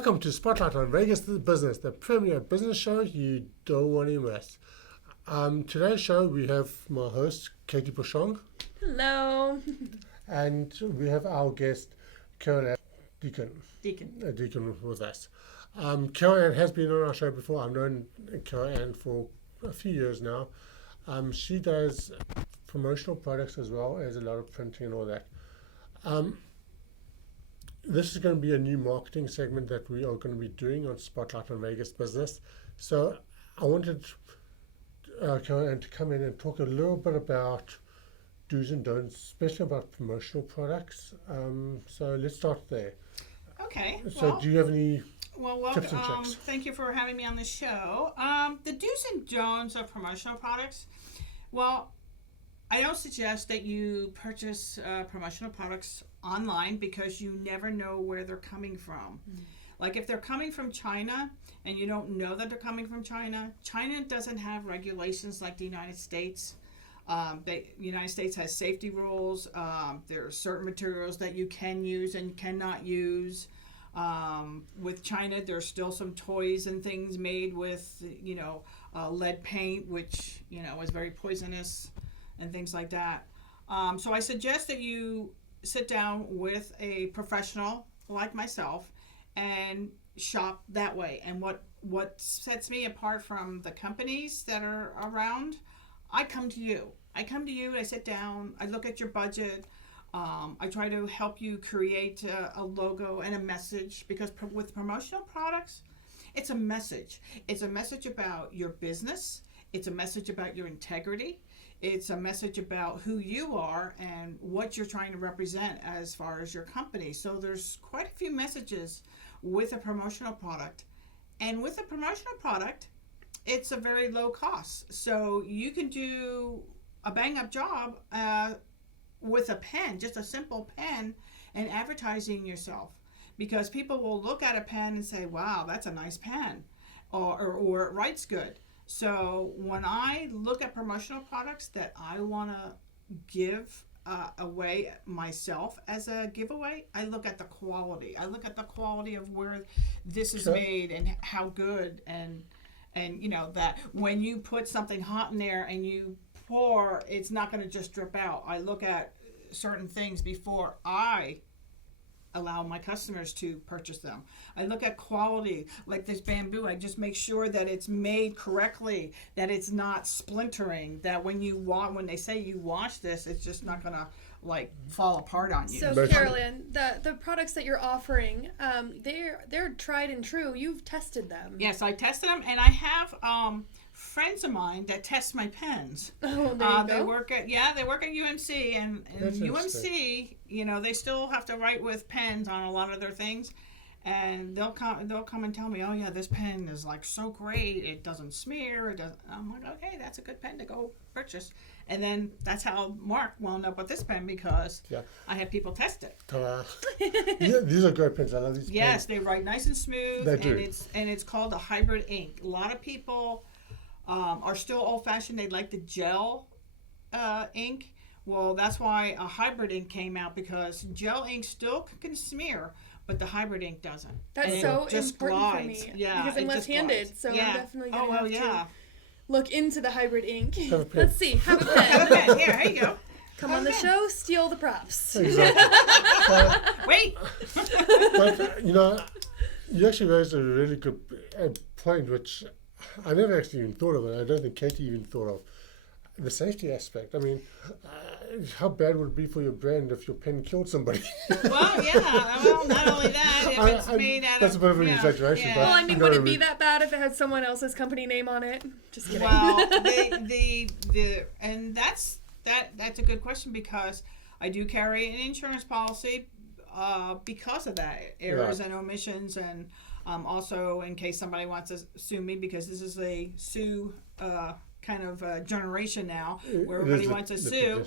Welcome to Spotlight on Vegas Business, the premier business show you don't want to miss. Today's show we have my host, Katie Bouchong. Hello. And we have our guest, Dechan. Dechan with us. Ann has been on our show before. I've known Ann for a few years now. She does promotional products as well as a lot of printing and all that. This is going to be a new marketing segment that we are going to be doing on Spotlight on Vegas Business. So I wanted Ann to come in and talk a little bit about do's and don'ts, especially about promotional products. So let's start there. Okay. So do you have any welcome. tips and tricks? Thank you for having me on the show. The do's and don'ts of promotional products. Well, I don't suggest that you purchase promotional products online because you never know where they're coming from. Mm-hmm. Like if they're coming from China and you don't know that they're coming from China, China doesn't have regulations like the United States. The United States has safety rules. There are certain materials that you can use and cannot use. With China, there's still some toys and things made with, lead paint, which, is very poisonous and things like that. So I suggest that you sit down with a professional like myself and shop that way. And what sets me apart from the companies that are around, I come to you. I sit down, I look at your budget. I try to help you create a logo and a message, because with promotional products, it's a message. It's a message about your business. It's a message about your integrity. It's a message about who you are and what you're trying to represent as far as your company. So there's quite a few messages with a promotional product. And with a promotional product, it's a very low cost. So you can do a bang-up job with a pen, just a simple pen, and advertising yourself. Because people will look at a pen and say, wow, that's a nice pen, or it writes good. So when I look at promotional products that I want to give away myself as a giveaway, I look at the quality. I look at the quality of where this is made and how good, and that when you put something hot in there and you pour, it's not going to just drip out. I look at certain things before I allow my customers to purchase them. I look at quality, like this bamboo. I just make sure that it's made correctly, that it's not splintering, that when they say you wash this, it's just not gonna fall apart on you. So Carolyn, the products that you're offering, they're tried and true. You've tested them. Yes, I tested them, and I have friends of mine that test my pens. Oh, there you go. They work at UMC, and UMC, they still have to write with pens on a lot of their things, and they'll come and tell me, oh yeah, this pen is so great, it doesn't smear, I'm like, okay, that's a good pen to go purchase. And then that's how Mark wound up with this pen, because I had people test it. Yeah, these are great pens. I love these pens. Yes, they write nice and smooth. They do. And it's called a hybrid ink. A lot of people are still old-fashioned. They like the gel ink. Well, that's why a hybrid ink came out, because gel ink still can smear, but the hybrid ink doesn't. That's so important for me. Yeah, because I'm left-handed, so I'm definitely going to have to look into the hybrid ink. Let's see. Have a pen. Have a pen. Here you go. Come on the show, steal the props. Exactly. Wait. But, you actually raised a really good point, which I never actually even thought of it. I don't think Katie even thought of the safety aspect. I mean, how bad would it be for your brand if your pen killed somebody? Well, yeah. Well, not only that, if it's made out of... That's a bit of an exaggeration. Yeah. But, well, I mean, would it be that bad if it had someone else's company name on it? Just kidding. Well, and that's a good question, because I do carry an insurance policy because of that, errors and omissions, and also in case somebody wants to sue me, because this is a sue kind of generation now, where everybody wants to sue.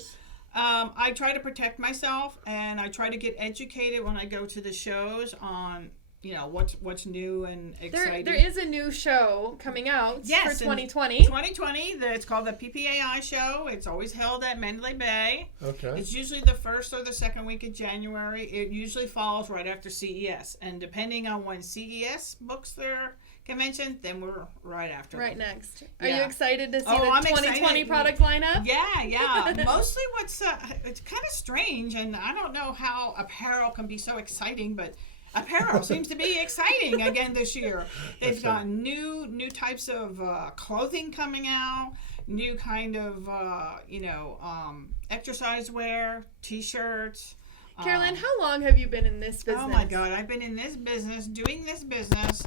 I try to protect myself, and I try to get educated when I go to the shows on what's new and exciting. There is a new show coming out for 2020. 2020. It's called the PPAI show. It's always held at Mandalay Bay. Okay. It's usually the first or the second week of January. It usually falls right after CES, and depending on when CES books their convention, then we're right after. Right next. Are you excited to see the I'm 2020 excited. product lineup? Yeah. Mostly what's it's kind of strange, and I don't know how apparel can be so exciting, but apparel seems to be exciting again this year. They've got new types of clothing coming out, new kind of exercise wear, T-shirts. Carolyn, how long have you been in this business? Oh my God, I've been in this business, doing this business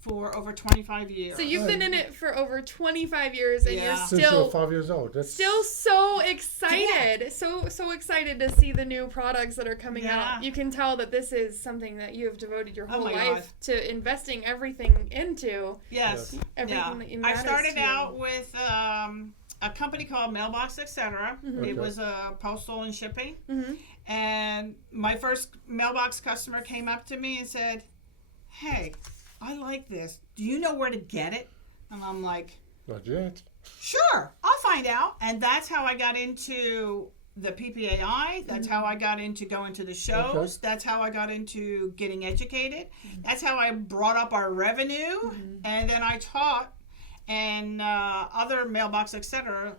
for over 25 years. So you've been in it for over 25 years, and you're Since still you're 5 years old. That's still so excited, so excited to see the new products that are coming out. You can tell that this is something that you have devoted your whole life to investing everything into. Yes, everything that you I started out with a company called Mailbox, etc. Mm-hmm. It was postal and shipping, mm-hmm. and my first Mailbox customer came up to me and said, "Hey, I like this. Do you know where to get it?" And I'm like, not yet. Sure, I'll find out. And that's how I got into the PPAI. That's how I got into going to the shows. Okay. That's how I got into getting educated. That's how I brought up our revenue. And then I taught and other Mailbox, etc.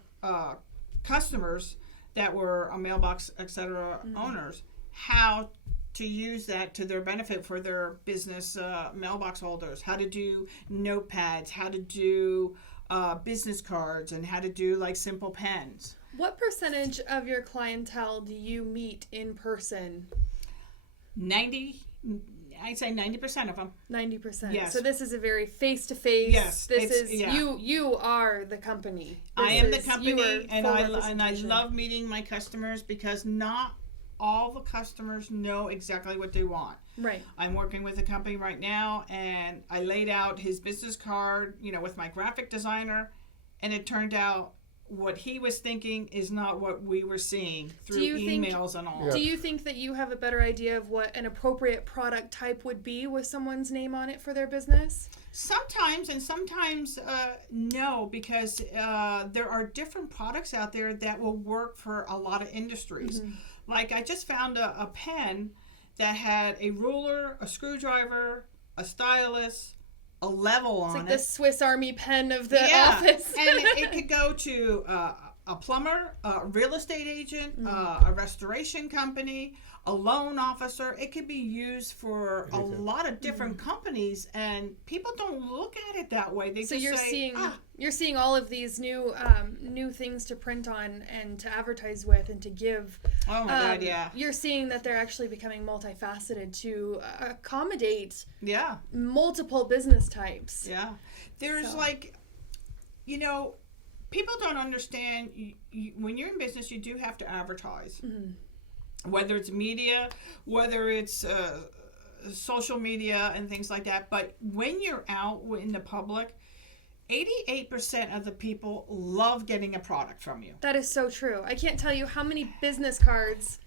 Customers that were a Mailbox, etc. owners how to use that to their benefit for their business mailbox holders, how to do notepads, how to do business cards, and how to do like simple pens. What percentage of your clientele do you meet in person? I'd say 90% of them. 90%. Yes. So this is a very face-to-face. Yes. This is you are the company. I am the company, and I love meeting my customers because not all the customers know exactly what they want. Right. I'm working with a company right now, and I laid out his business card, with my graphic designer, and it turned out what he was thinking is not what we were seeing through emails and all. Do you think that you have a better idea of what an appropriate product type would be with someone's name on it for their business? Sometimes, and sometimes no, because there are different products out there that will work for a lot of industries. Mm-hmm. Like I just found a pen that had a ruler, a screwdriver, a stylus, a level on it. It's like the Swiss Army pen of the office. And it could go to a plumber, a real estate agent, a restoration company, a loan officer. It could be used for a lot of different companies, and people don't look at it that way. They you're seeing all of these new things to print on and to advertise with and to give. Oh my God, yeah. You're seeing that they're actually becoming multifaceted to accommodate multiple business types. Yeah. There's people don't understand, when you're in business, you do have to advertise. Mm-hmm. Whether it's media, whether it's social media and things like that. But when you're out in the public, 88% of the people love getting a product from you. That is so true. I can't tell you how many business cards.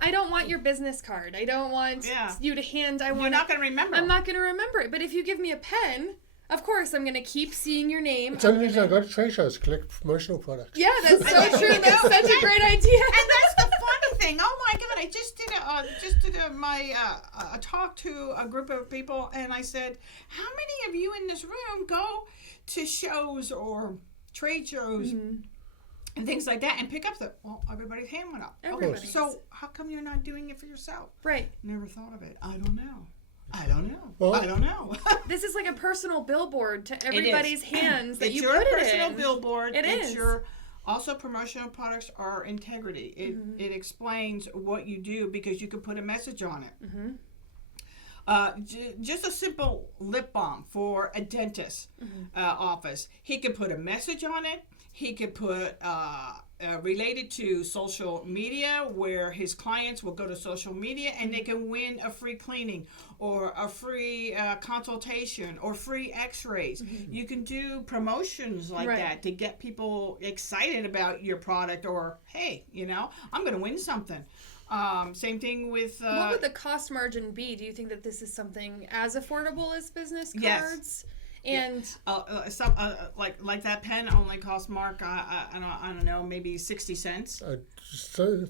I don't want your business card. I don't want you to hand. You're not going to remember. I'm not going to remember it. But if you give me a pen, of course, I'm going to keep seeing your name. It's the only reason I go to trade shows, collect promotional products. Yeah, that's so true. That's such a great idea. And that's the funny thing. Oh my God! I just did a talk to a group of people, and I said, "How many of you in this room go to shows or trade shows and things like that and pick up everybody's hand went up. Everybody. So how come you're not doing it for yourself? Right. Never thought of it. I don't know. Well, I don't know. This is like a personal billboard to everybody's hands that it's you your put it in. Personal billboard. It's your also promotional products are integrity. It explains what you do because you can put a message on it. Mm-hmm. Just a simple lip balm for a dentist office. He could put a message on it. He could put related to social media, where his clients will go to social media and they can win a free cleaning or a free consultation or free x-rays. You can do promotions like that to get people excited about your product, or hey, I'm going to win something. Same thing with. What would the cost margin be? Do you think that this is something as affordable as business cards? Yes. And like that pen only cost Mark I don't know, maybe 60 cents.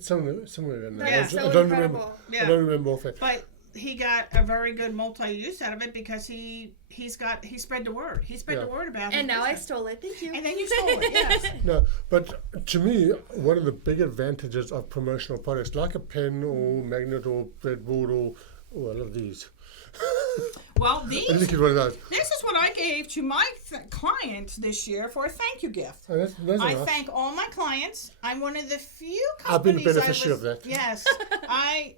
Somewhere in there. That is so incredible. I don't remember off it. But he got a very good multi-use out of it because he spread the word. He spread the word about it. And now I stole it. Thank you. And then you stole it. Yes. No, but to me, one of the big advantages of promotional products, like a pen or magnet or breadboard or I love these. Well, these. Look at one of those. This is what I gave to my clients this year for a thank you gift. Oh, that's I nice. thank all my clients. I'm one of the few I've been companies. the beneficiary of that. Yes,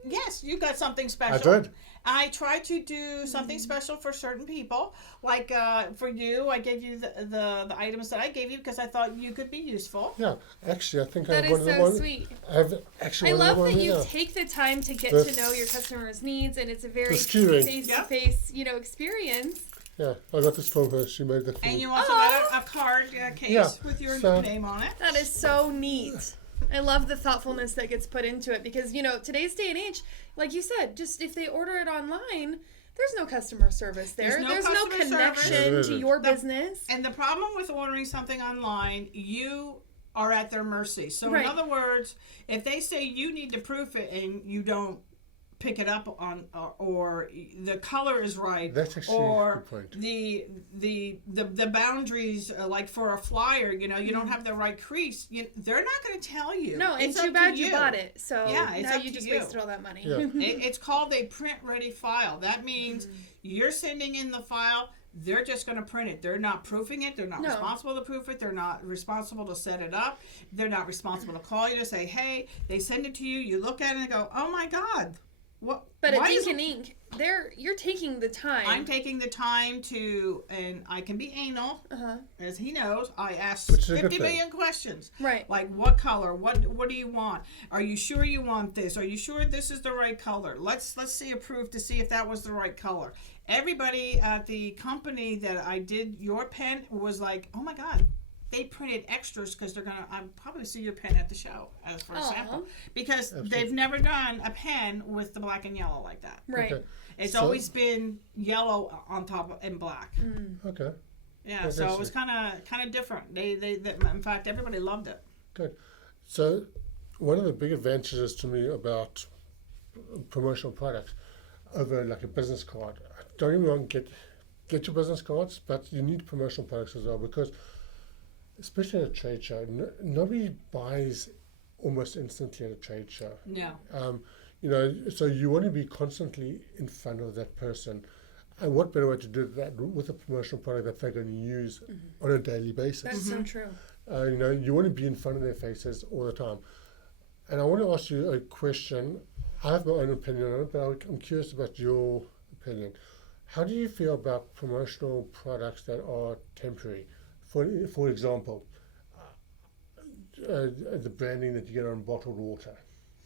yes, you got something special. I did. I try to do something special for certain people. Like for you, I gave you the items that I gave you because I thought you could be useful. Yeah, actually, I think that I have is one so of the sweet. I have actually I one of love the that one you here. take the time to get to know your customers' needs, and it's a very skewing. face-to-face, experience. Yeah, I got this from her. She made that for And me. you also got a card case with your name on it. That is so neat. I love the thoughtfulness that gets put into it because, today's day and age, like you said, just if they order it online, there's no customer service there. There's no connection to your business. And the problem with ordering something online, you are at their mercy. So in other words, if they say you need to proof it and you don't pick it up on or the color is right, that's actually or a good point. the boundaries like for a flyer, you don't have the right crease, they're not going to tell you. No, and it's too bad you bought it. So it's now up you to just you. wasted all that money. Yeah. It's called a print ready file. That means you're sending in the file. They're just going to print it. They're not proofing it. They're not responsible to proof it. They're not responsible to set it up. They're not responsible to call you to say, hey, they send it to you. You look at it and go, oh my God. What? But at Dechan Inc., you're taking the time. I'm taking the time to, and I can be anal, as he knows. I ask 50 million questions. Right. Like, what color? What do you want? Are you sure you want this? Are you sure this is the right color? Let's see a proof to see if that was the right color. Everybody at the company that I did your pen was like, oh my God. They printed extras because I'll probably see your pen at the show, as for example. Because they've never done a pen with the black and yellow like that. Right. Okay. It's always been yellow on top and black. Okay. Yeah, so it was kind of different. They in fact, everybody loved it. Good. So one of the big advantages to me about promotional products over like a business card, don't get me wrong, get your business cards, but you need promotional products as well because especially at a trade show, nobody buys almost instantly at a trade show. Yeah. So you want to be constantly in front of that person. And what better way to do that with a promotional product that they're going to use on a daily basis? That's so true. You want to be in front of their faces all the time. And I want to ask you a question. I have my own opinion on it, but I'm curious about your opinion. How do you feel about promotional products that are temporary? For example, the branding that you get on bottled water.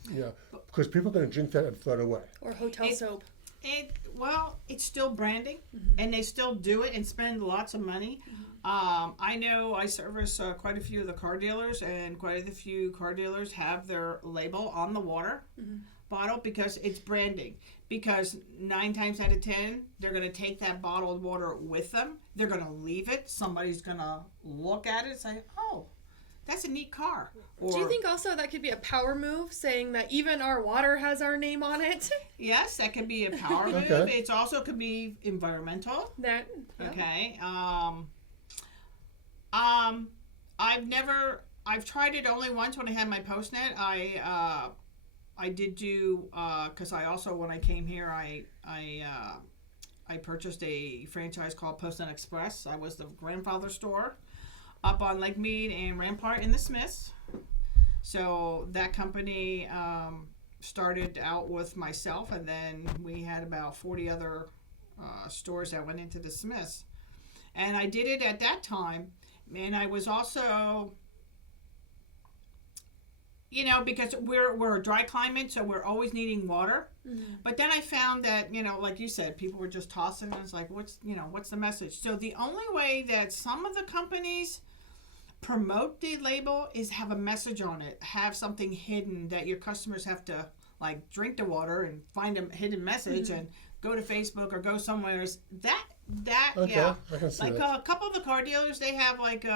Yeah, because people are going to drink that and throw it away. Or hotel soap. It's still branding, and they still do it and spend lots of money. I know I service quite a few of the car dealers, and quite a few car dealers have their label on the water bottle because it's branding. Because 9 times out of 10, they're going to take that bottled water with them. They're going to leave it. Somebody's going to look at it and say, oh, that's a neat car. Do you think also that could be a power move, saying that even our water has our name on it? Yes, that could be a power move. It also could be environmental. Okay. I've tried it only once when I had my Postnet. I did do because I also, when I came here, I purchased a franchise called Postnet Express. I was the grandfather store up on Lake Mead and Rampart in the Smiths. So that company started out with myself, and then we had about 40 other stores that went into the Smiths. And I did it at that time, and I was also, because we're a dry climate, so we're always needing water. But then I found that, like you said, people were just tossing, and it's like, what's the message? So the only way that some of the companies promote the label is have a message on it, have something hidden that your customers have to like drink the water and find a hidden message and go to Facebook or go somewhere. That Okay, yeah. I can see Like that. a couple of the car dealers, they have like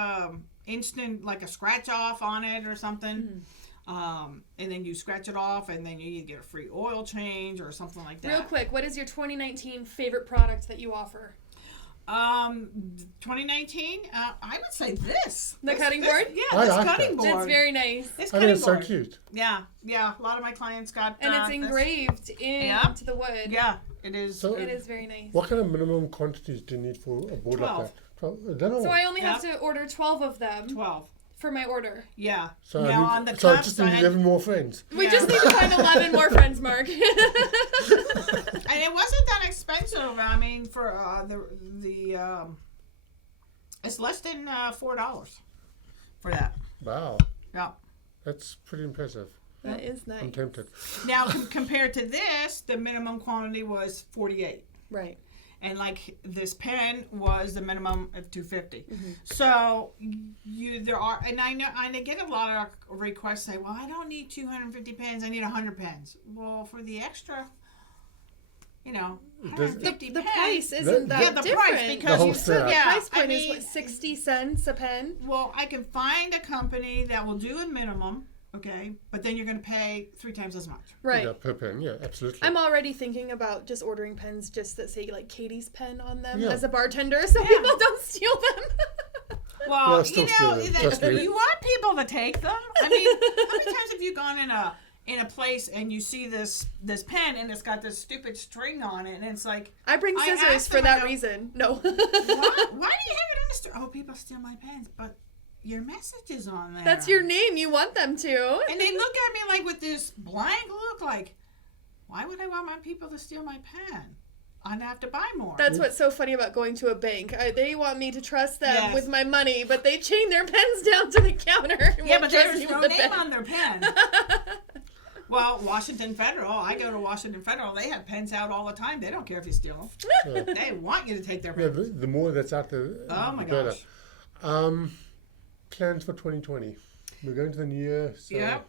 instant, like a scratch off on it or something. And then you scratch it off, and then you get a free oil change or something like that. Real quick, what is your 2019 favorite product that you offer? 2019, I would say this. The cutting board? Yeah, I this like cutting that. board. It's very nice. This I cutting think it's so board. cute. Yeah. A lot of my clients got And it's this. engraved into the wood. Yeah, it is. So, It is very nice. what kind of minimum quantities do you need for a board 12. like that? 12. Then So I only have to order 12 of them 12. for my order. Yeah. So now I on the need, so I cup just need side, 11 more friends. We just need to find 11 more friends, Mark. and it wasn't that expensive. I mean, for the it's less than $4 for that. Wow, Yeah. that's pretty impressive. That is nice. I'm tempted. Now compared to this, the minimum quantity was 48. Right. And like this pen was the minimum of 250. So there are, and I know, and I get a lot of requests say, well, I don't need 250 pens, I need 100 pens. Well, for the extra, 150 The pens. price isn't that the different. price, because whole you set. The yeah, price I point mean, is what, 60 cents a pen? well, I can find a company that will do a minimum, okay, but then you're going to pay 3 times as much. Right. Yeah, per pen. Yeah, absolutely. I'm already thinking about just ordering pens just that say like Katie's pen on them Yeah. as a bartender so people don't steal them. Well, Yeah, still stealing, trust me. you want people to take them. I mean, how many times have you gone in a place and you see this pen and it's got this stupid string on it and it's like, I bring I scissors asked for them, I that go, reason. No. why do you have it on the string? Oh, people steal my pens, but your message is on there. That's your name. You want them to. And they look at me like with this blank look, like, why would I want my people to steal my pen? I'd have to buy more. That's what's so funny about going to a bank. They want me to trust them Yes. with my money, but they chain their pens down to the counter. and Yeah, won't but trust there's me no with the name pen. on their pen. Well, Washington Federal, I go to Washington Federal, they have pens out all the time. They don't care if you steal them. They want you to take their Yeah, pens. the more that's out there, Oh my the better. gosh. Plans for 2020. We're going to the new year. So Yep.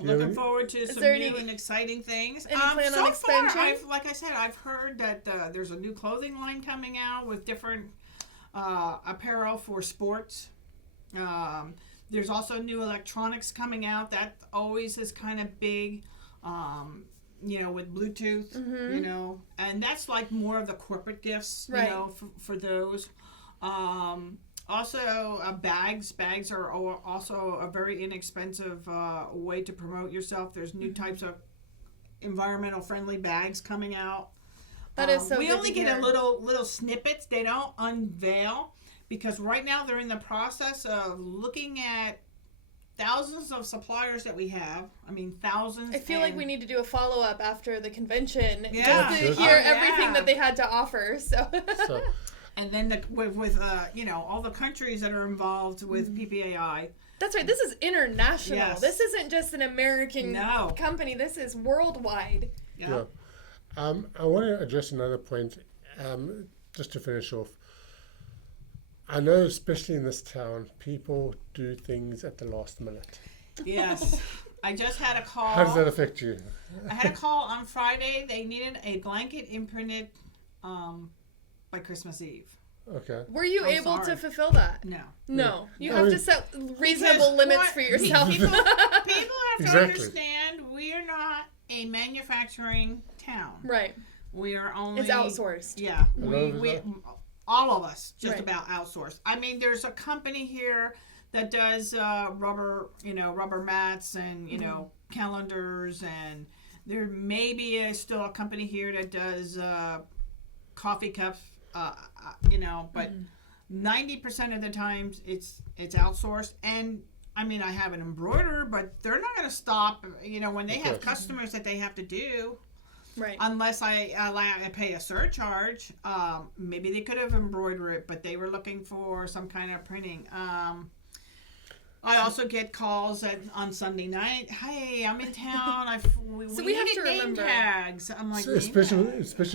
Yeah, Looking we- forward to some there new any- and exciting things. any plan on expansion? Like I said, I've heard that there's a new clothing line coming out with different apparel for sports. There's also new electronics coming out. That always is kind of big, with Bluetooth, and that's like more of the corporate gifts, Right. for those. Also, bags. Bags are also a very inexpensive way to promote yourself. There's new types of environmental friendly bags coming out. That is so We good only to get hear. a little snippets. They don't unveil because right now they're in the process of looking at thousands of suppliers that we have. I mean, thousands. I feel like we need to do a follow-up after the convention Yeah. just to Absolutely. hear Oh, yeah. everything that they had to offer. So, So, And then with all the countries that are involved with PPAI. that's right. This is international. Yes. This isn't just an American No. company. This is worldwide. yeah. I want to address another point, just to finish off. I know, especially in this town, people do things at the last minute. Yes. I just had a call. How does that affect you? I had a call on Friday. They needed a blanket imprinted by Christmas Eve. Okay. Were you I'm able sorry. to fulfill that? No. No. You I have mean- to set reasonable limits for yourself. People have to Exactly. understand we are not a manufacturing town. Right. We are only. It's outsourced. Yeah. A lot of We it- all of us just Right. about outsourced. I mean, there's a company here that does rubber mats and calendars, and there may be still a company here that does coffee cups. But 90% of the times it's outsourced. And I mean, I have an embroiderer, but they're not going to stop. When they Of have course. customers that they have to do. Right. Unless I pay a surcharge, maybe they could have embroidered it, but they were looking for some kind of printing. I also get calls on Sunday night. Hey, I'm in town. We have needed to name remember. tags. I'm like, especially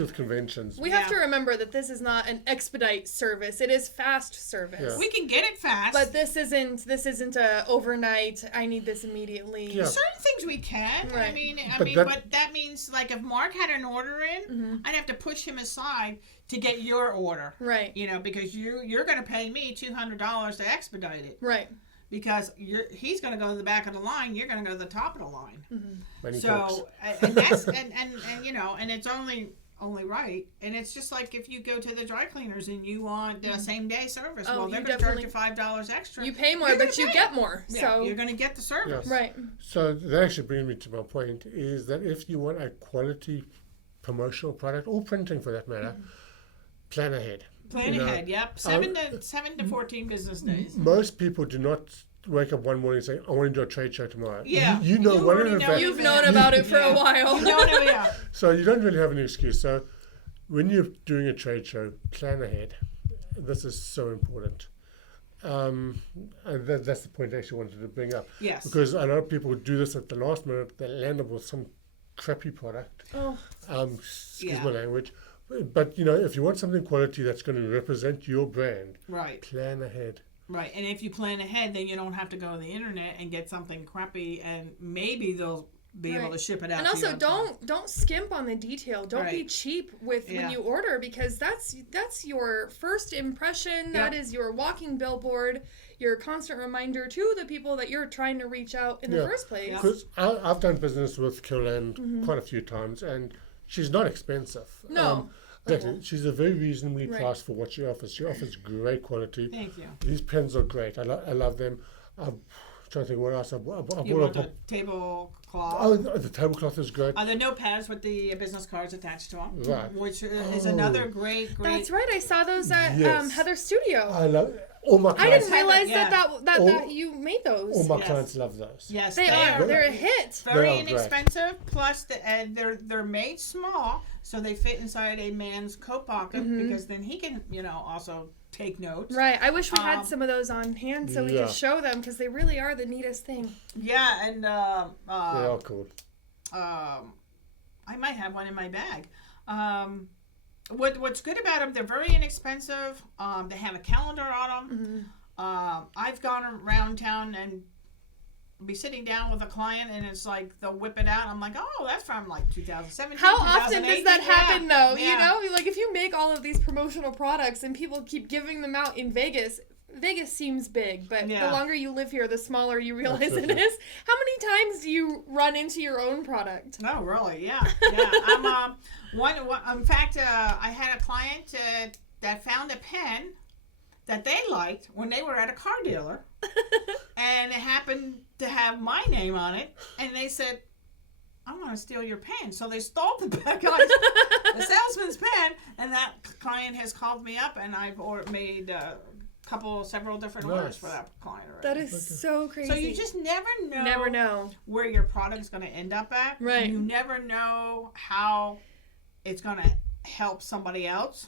with conventions. We have to remember that this is not an expedite service. It is fast service. Yeah. we can get it fast. But this isn't a overnight. I need this immediately. Yeah. certain things we can. Right. But that means like if Mark had an order in, I'd have to push him aside to get your order. Right. Because you're going to pay me $200 to expedite it. Right. Because he's going to go to the back of the line, you're going to go to the top of the line. Many So and that's and it's only right. And it's just like if you go to the dry cleaners and you want same day service, Oh, they're you going to charge you definitely- $5 extra. You pay more, You're but gonna you pay get it. more. Yeah, So you're going to get the service. Yes. right. So that actually brings me to my point, is that if you want a quality promotional product, or printing for that matter, plan ahead. Plan You know, ahead. Yep. 7 to 14 business days. Most people do not wake up one morning and say, I want to do a trade show tomorrow. Yeah. You know You one already in know advance. You've known about it for a while. You know what I mean? Yeah. So you don't really have an excuse. So when you're doing a trade show, plan ahead. This is so important. And that's the point I actually wanted to bring up. Yes. Because a lot of people do this at the last minute. They land up with some crappy product. Oh, Excuse my language. But, if you want something quality that's going to represent your brand, Right. plan ahead. Right. And if you plan ahead, then you don't have to go to the internet and get something crappy, and maybe they'll be able to ship it out. and to also you on time. don't skimp on the detail. Don't be Right. cheap with Yeah. when you order, because that's your first impression. That is your walking billboard, your constant reminder to the people that you're trying to reach out in the first place. Yeah. Because I've done business with Killand quite a few times, and she's not expensive. No. Exactly. She's a very reasonably Right. priced for what she offers. She offers great quality. Thank you. These pens are great. I love them. I'm trying to think what else. I You bought want a the tablecloth. Oh, the tablecloth is great. The notepads with the business cards attached to them, Right. which is Oh. another great. That's right. I saw those at Yes. Heather's studio. I love all my I clients. didn't realize Yeah. that you made those. All my Yes. clients love those. Yes, They are. They're a hit. very They are great. inexpensive. Plus, and they're made small, so they fit inside a man's coat pocket because then he can, also take notes. Right. I wish we had some of those on hand so we Yeah. could show them, because they really are the neatest thing. Yeah, and They are cool. I might have one in my bag. What's good about them? They're very inexpensive. They have a calendar on them. I've gone around town and be sitting down with a client, and it's like they'll whip it out. I'm like, oh, that's from like 2017. How often does that 2018. happen, though? Yeah. Like if you make all of these promotional products and people keep giving them out in Vegas seems big, but the longer you live here, the smaller you realize it is. How many times do you run into your own product? Oh, really? Yeah. I'm in fact, I had a client that found a pen that they liked when they were at a car dealer, and it happened to have my name on it, and they said, I want to steal your pen. So they stole the salesman's pen, and that client has called me up, and I've made several different orders for that client already. That is so crazy. So you just never know where your product's going to end up at. Right. You never know how it's going to help somebody else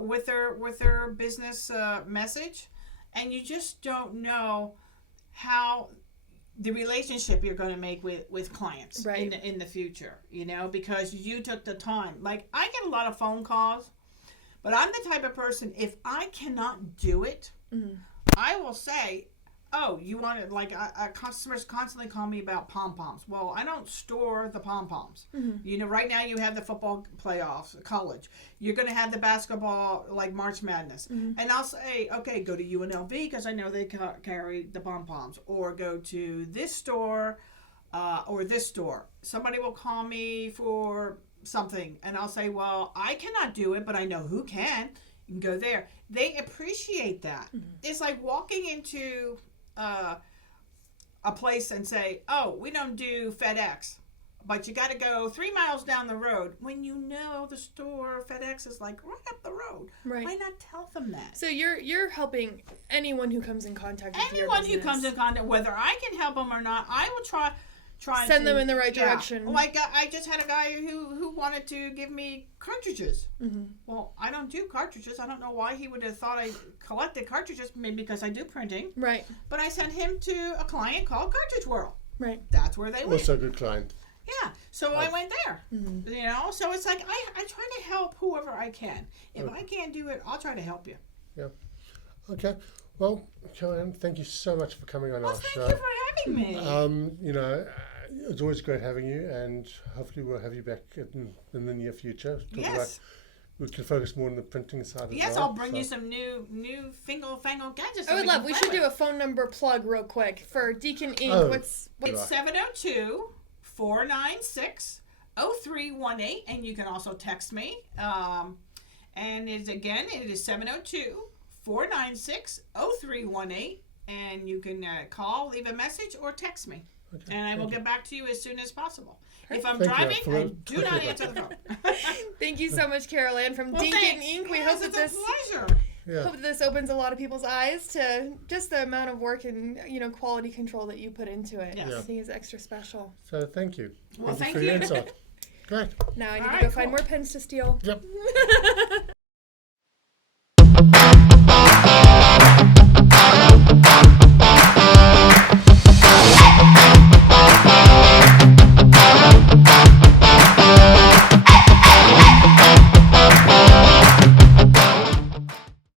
with their business message, and you just don't know how the relationship you're going to make with clients in the future, because you took the time. Like, I get a lot of phone calls, but I'm the type of person, if I cannot do it, I will say, oh, you want it, like, customers constantly call me about pom-poms. Well, I don't store the pom-poms. Right now you have the football playoffs, college. You're going to have the basketball, like March Madness. And I'll say, okay, go to UNLV because I know they carry the pom-poms. Or go to this store or this store. Somebody will call me for something, and I'll say, well, I cannot do it, but I know who can. You can go there. They appreciate that. It's like walking into a place and say, oh, we don't do FedEx, but you got to go 3 miles down the road, when the store FedEx is like right up the road. Right. Why not tell them that? So you're helping anyone who comes in contact with your Anyone business. who comes in contact, whether I can help them or not, I will try. trying send to them in the right direction. Like I just had a guy who wanted to give me cartridges. Mm-hmm. Well, I don't do cartridges. I don't know why he would have thought I collected cartridges. Maybe because I do printing. Right. But I sent him to a client called Cartridge World. Right. That's where they went. Also a good client. Yeah, so I went there. Mm-hmm. You know, so it's like I try to help whoever I can. If I can't do it, I'll try to help you. Yeah. Okay. Well, Joanne, thank you so much for coming on our show. Thank you for having me. You know, it's always great having you, and hopefully we'll have you back in the near future. Yes. We can focus more on the printing side as well. Yes, I'll bring you some new fangled gadgets. I would love. We should do a phone number plug real quick for Dechan Inc. Oh. It's 702-496-0318, and you can also text me. And it is 702-496-0318, and you can call, leave a message, or text me. Okay, And I will thank get back to you as soon as possible. If I'm Thank you. driving, I Absolutely. do not answer the phone. Thank you so much, Carol Ann from Dechan thanks. Inc. We Yes, hope that it's this a pleasure. Yeah. hope that this opens a lot of people's eyes to just the amount of work and quality control that you put into it. Yes. Yeah. I think is extra special. So thank you. Well, thank thank you for you. your insight. Great. Now I need All to right, go find cool. more pens to steal. Yep.